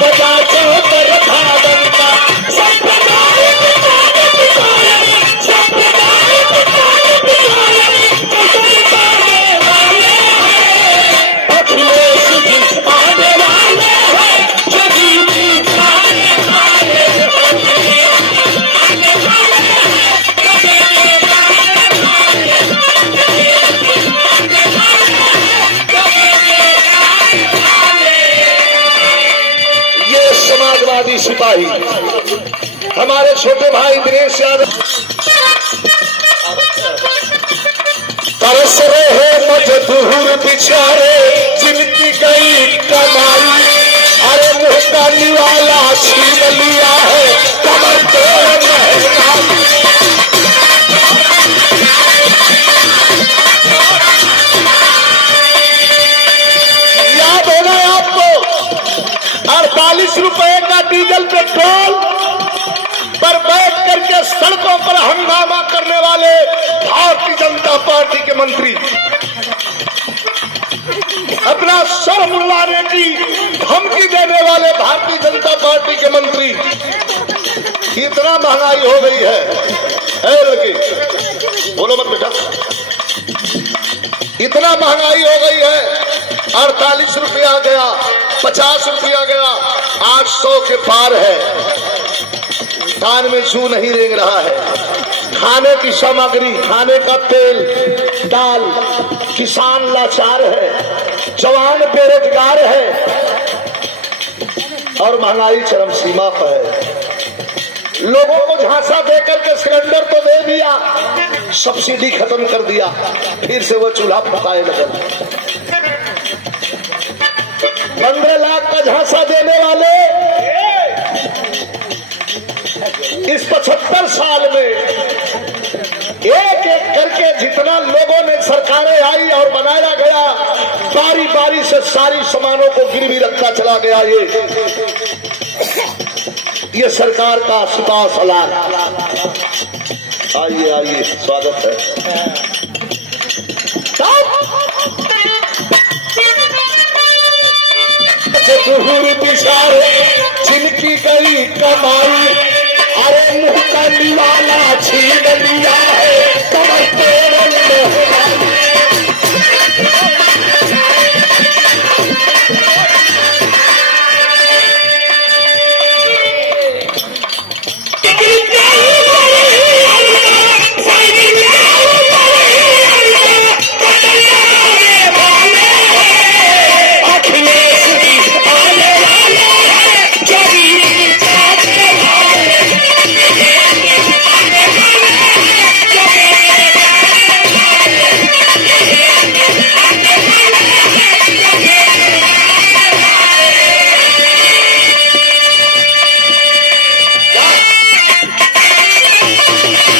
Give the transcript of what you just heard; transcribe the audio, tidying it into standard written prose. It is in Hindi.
बजा चौकर भादन का संप्रदाय पिताने पिताने संप्रदाय पिताने पिताने पाने वाले हैं अखिलेश जी आने वाले हैं जदीदी आने वाले आने वाले समाजवादी सिपाही हमारे छोटे भाई दिनेश यादव तरस रहे मजदूर बेचारे जिनकी गई कमाई अरे मुंह का निवाला छीन लिया है कमर तोड़ महंगाई याद होगा आपको 48 रुपए का डीजल पेट्रोल पर बैठ करके सड़कों पर हंगामा करने वाले भारतीय जनता पार्टी के मंत्री अपना सर मुल्लाने की धमकी देने वाले भारतीय जनता पार्टी के मंत्री इतना महंगाई हो गई है लड़की बोलो मत बेटा इतना महंगाई हो गई है 48 रुपया गया 50 रुपया गया 800 के पार है कान में जू नहीं रेंग रहा है खाने की सामग्री खाने का तेल दाल किसान लाचार है जवान बेरोजगार है और महंगाई चरम सीमा पर है लोगों को झांसा देकर के सिलेंडर तो दे दिया सब्सिडी खत्म कर दिया फिर से वो चूल्हा फुकाए लगे 15 लाख का झांसा देने वाले इस 75 साल में एक एक करके जितना लोगों ने सरकारें आई और बनाया गया बारी बारी से सारी सामानों को गिरवी रखता चला गया ये सरकार का सिपा सलार आइए आइए स्वागत है दूर बिचारे जिनकी गई कमाई अरे मुंह का निवाला छीन लिया है कमर तोड़